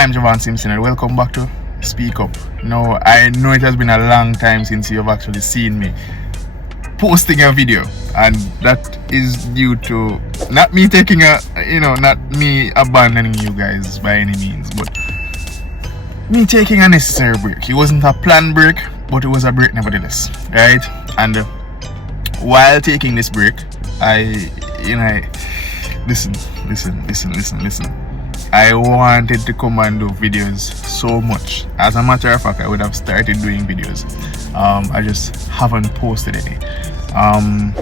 Hi, I'm Javaune Simpson and welcome back to SpeakUp. Now, I know it has been a long time since you've actually seen me posting a video, and that is due to not me taking not me abandoning you guys by any means, but me taking a necessary break. It wasn't a planned break, but it was a break nevertheless, right? And while taking this break, listen. I wanted to come and do videos so much. As a matter of fact, I would have started doing videos. I just haven't posted any. And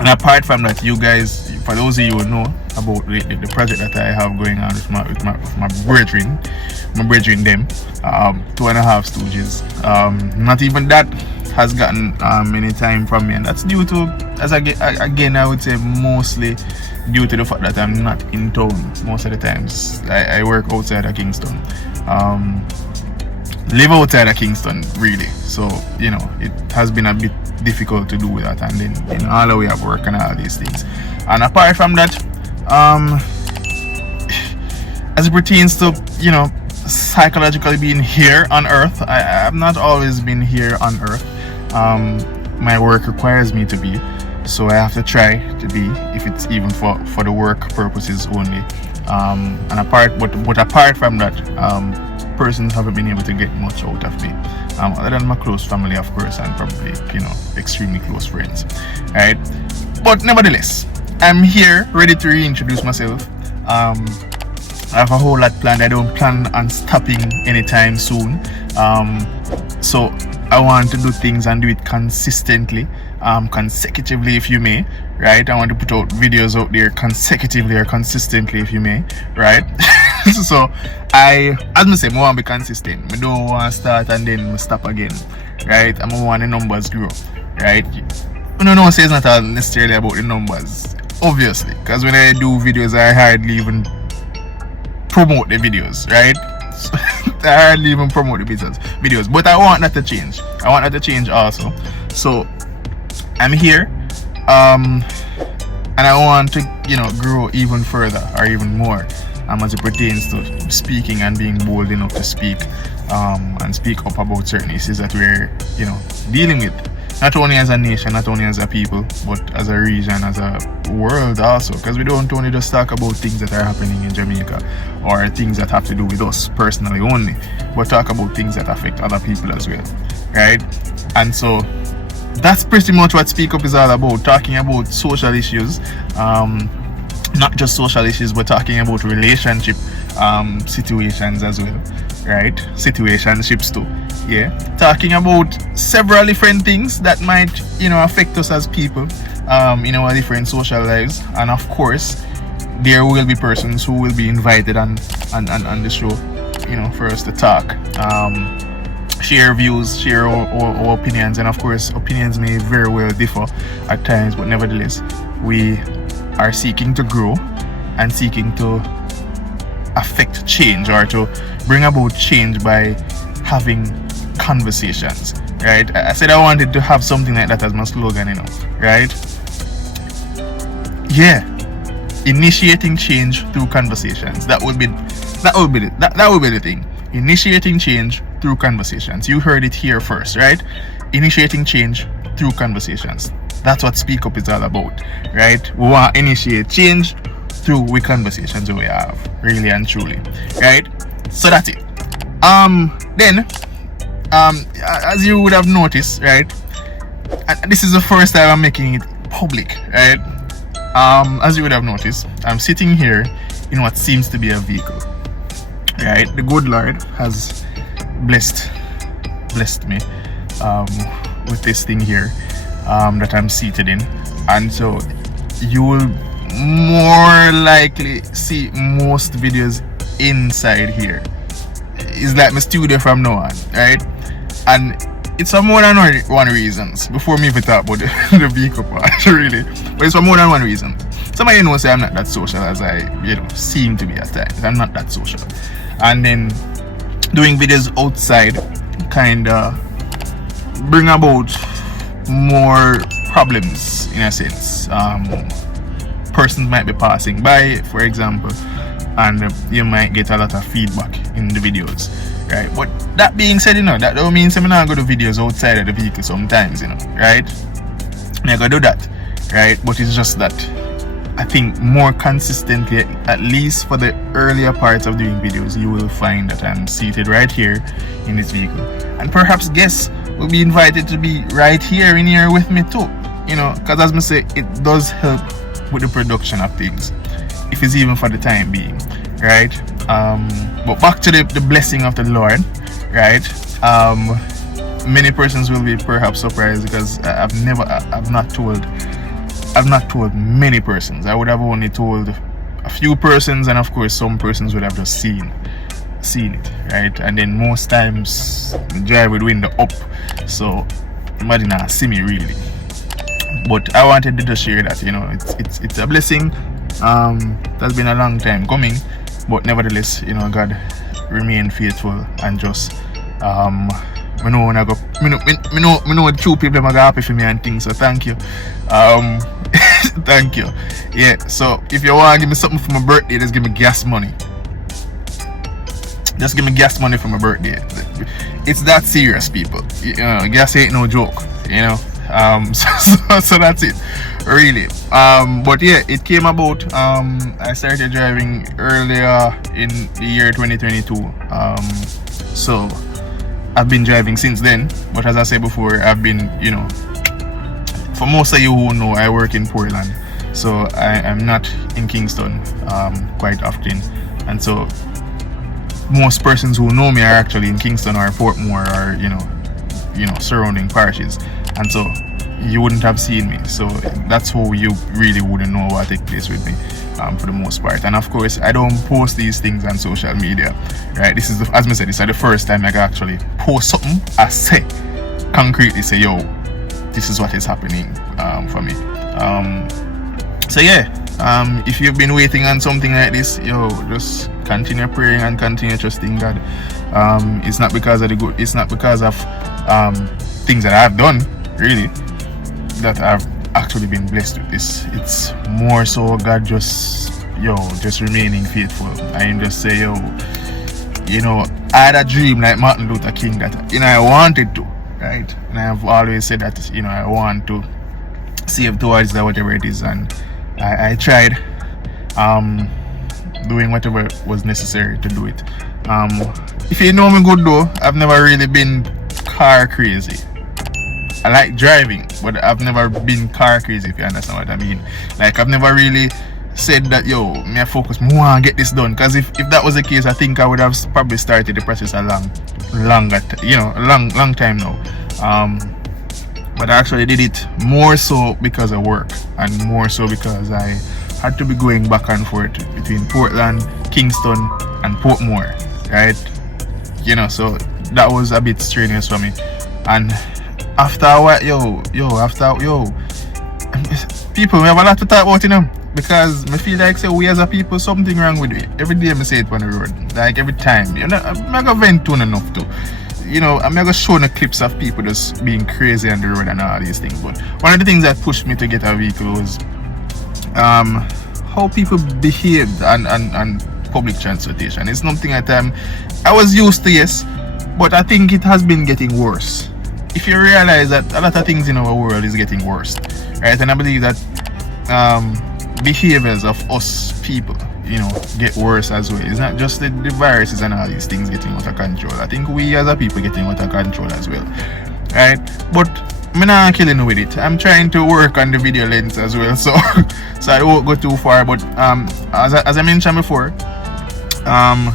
apart from that, you guys, for those of you who know about the project that I have going on with my brethren, them, 2.5 Stooges. Not even that has gotten any time from me, and that's due to, again, I would say mostly due to the fact that I'm not in town most of the times. I work outside of Kingston, live outside of Kingston really, so it has been a bit difficult to do that, and then all the way at work and all these things. And apart from that, as it pertains to psychologically being here on earth, I have not always been here on earth. My work requires me to be, so I have to try to be, if it's even for the work purposes only. And apart from that, persons haven't been able to get much out of me, other than my close family, of course, and probably extremely close friends, right? But nevertheless, I'm here ready to reintroduce myself. I have a whole lot planned. I don't plan on stopping anytime soon, so I want to do things and do it consistently, consecutively, if you may, right? I want to put out videos out there consecutively or consistently, if you may, right? So as I say, I want to be consistent. I don't want to start and then stop again, right? I want the numbers grow, right? No say it's not necessarily about the numbers, obviously, because when I do videos, I hardly even promote the videos, right? I hardly even promote the videos, but I want that to change. I want that to change also. So I'm here, and I want to grow even further or even more, as it pertains to speaking and being bold enough to speak and speak up about certain issues that we're dealing with, not only as a nation, not only as a people, but as a region, as a world also, because we don't only just talk about things that are happening in Jamaica or things that have to do with us personally only, but talk about things that affect other people as well, right? And so that's pretty much what Speak Up is all about, talking about social issues, not just social issues, but talking about relationship situations as well, right? Situationships too, yeah. Talking about several different things that might affect us as people in our different social lives. And of course, there will be persons who will be invited on the show for us to talk, share views, share our opinions, and of course opinions may very well differ at times, but nevertheless we are seeking to grow and seeking to affect change, or to bring about change by having conversations, right? I said I wanted to have something like that as my slogan, right? Yeah, initiating change through conversations. That would be the thing. Initiating change through conversations. You heard it here first, right? Initiating change through conversations. That's what Speak Up is all about, right? We want to initiate change through conversations we have, really and truly, right? So that's it. Then, as you would have noticed, right? And this is the first time I'm making it public, right? As you would have noticed, I'm sitting here in what seems to be a vehicle, right? The good Lord has blessed me with this thing here that I'm seated in, and so you will more likely see most videos inside here. It's like my studio from now on, right? And it's for more than one reasons. Before me even talk about the vehicle part, really, but it's for more than one reason. Somebody knows I'm not that social as I seem to be at times. I'm not that social, and then doing videos outside kinda bring about more problems in a sense. Persons might be passing by, for example, and you might get a lot of feedback in the videos, right? But that being said, that don't mean I'm not going to do videos outside of the vehicle sometimes, right? I'm going to do that, right? But it's just that I think more consistently, at least for the earlier parts of doing videos, you will find that I'm seated right here in this vehicle, and perhaps guests will be invited to be right here in here with me too, because as I say, it does help with the production of things, if it's even for the time being, right? But back to the blessing of the Lord, right? Many persons will be perhaps surprised because I've not told many persons. I would have only told a few persons, and of course some persons would have just seen it, right? And then most times drive with window up, so nobody not see me really. But I wanted to just share that, it's a blessing. That's been a long time coming, but nevertheless, God remained faithful and just I know when I go, I know two people are happy for me and things, so thank you. Thank you. Yeah, so if you want to give me something for my birthday, just give me gas money. Just give me gas money for my birthday. It's that serious, people. Gas ain't no joke, so that's it, really. But yeah, it came about. I started driving earlier in the year 2022. So I've been driving since then. But as I said before, I've been, for most of you who know, I work in Portland, so I am not in Kingston quite often, and so most persons who know me are actually in Kingston or Portmore or surrounding parishes, and so you wouldn't have seen me. So that's how you really wouldn't know what takes place with me for the most part. And of course, I don't post these things on social media, right? This is as I said, this is the first time I can actually post something. I say concretely, say, yo, this is what is happening for me. So yeah, if you've been waiting on something like this, just continue praying and continue trusting God. It's not because of the good, it's not because of things that I've done really that I've actually been blessed with this. It's more so God just remaining faithful. I just say, I had a dream like Martin Luther King that I wanted to, right? And I've always said that I want to save towards that, whatever it is, and I tried doing whatever was necessary to do it. If you know me good though, I've never really been car crazy. I like driving, but I've never been car crazy, if you understand what I mean. Like, I've never really said that, me I focus more on get this done, because if that was the case, I think I would have probably started the process a long time now. But I actually did it more so because of work, and more so because I had to be going back and forth between Portland, Kingston, and Portmore, right? So that was a bit strenuous for me. And after a while, people, we have a lot to talk about, because I feel like, we as a people, something wrong with it. Every day I say it on the road, like every time. I'm not going to vent too enough too. I'm not going to show the clips of people just being crazy on the road and all these things. But one of the things that pushed me to get a vehicle was how people behaved on public transportation. It's something that I was used to, yes, but I think it has been getting worse. If you realize that a lot of things in our world is getting worse, right? And I believe that behaviors of us people, get worse as well. It's not just the viruses and all these things getting out of control. I think we as a people getting out of control as well, right? But I'm not killing with it. I'm trying to work on the video lens as well, so I won't go too far. But as I mentioned before, I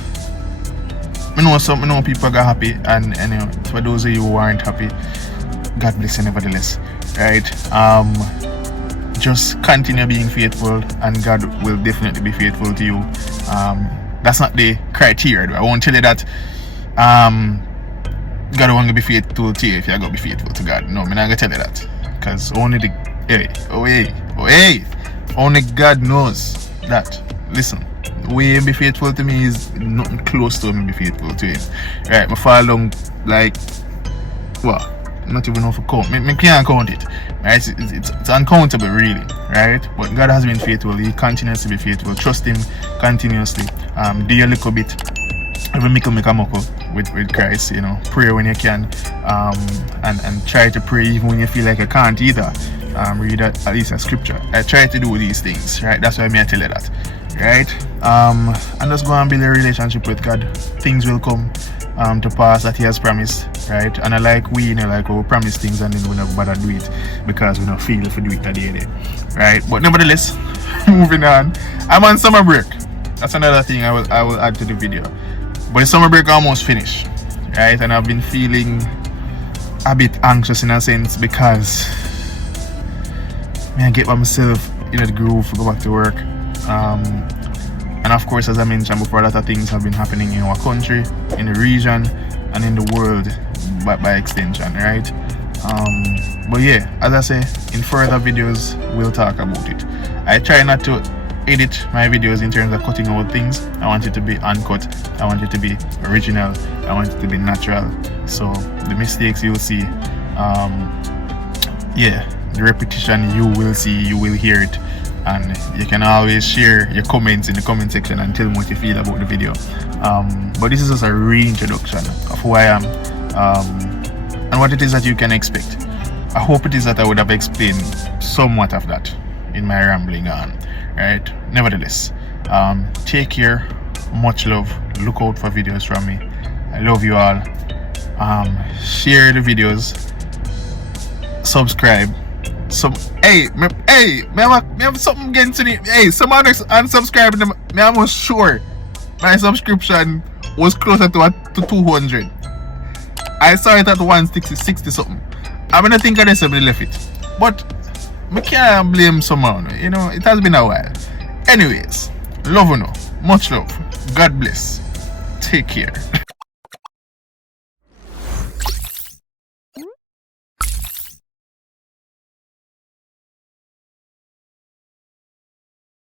know people got happy, and for those of you who aren't happy, God bless you nevertheless, right? Just continue being faithful, and God will definitely be faithful to you. That's not the criteria. I won't tell you that God won't to be faithful to you if you're going to be faithful to God. No, I'm not going to tell you that, because only only God knows that. Listen, the way you be faithful to me is nothing close to me be faithful to him, right? I fall down like, not even know if I count. I can't count it, right? It's uncountable, really, right? But God has been faithful. He continues to be faithful. Trust him continuously. Do your little bit, even make a muckle with Christ, you know. Pray when you can, and try to pray even when you feel like you can't either. Read at least a scripture. I try to do these things, right? That's why I tell you that, right? And just go and build a relationship with God. Things will come to pass that He has promised, right? And I like we, you know, like we promise things and then we never bother do it because we don't feel if we do it that day, right? But nevertheless, moving on. I'm on summer break. That's another thing I will add to the video. But the summer break almost finished, right? And I've been feeling a bit anxious in a sense because I get myself in the groove to go back to work. And of course, as I mentioned before, a lot of things have been happening in our country, in the region, and in the world by extension, right? But yeah, as I say, in further videos, we'll talk about it. I try not to edit my videos in terms of cutting out things. I want it to be uncut. I want it to be original. I want it to be natural. So the mistakes you'll see, yeah, the repetition you will see, you will hear it, and you can always share your comments in the comment section and tell me what you feel about the video. But this is just a reintroduction of who I am, and what it is that you can expect. I hope it is that I would have explained somewhat of that in my rambling on, right? Nevertheless, take care, much love, look out for videos from me. I love you all. Share the videos, subscribe. Me have something against it. Hey, some others unsubscribe them. Me almost sure my subscription was closer to 200. I saw it at 160 something. I'm gonna think of this when I left it, but I can't blame someone. You know, it has been a while. Anyways, love you know, much love. God bless. Take care.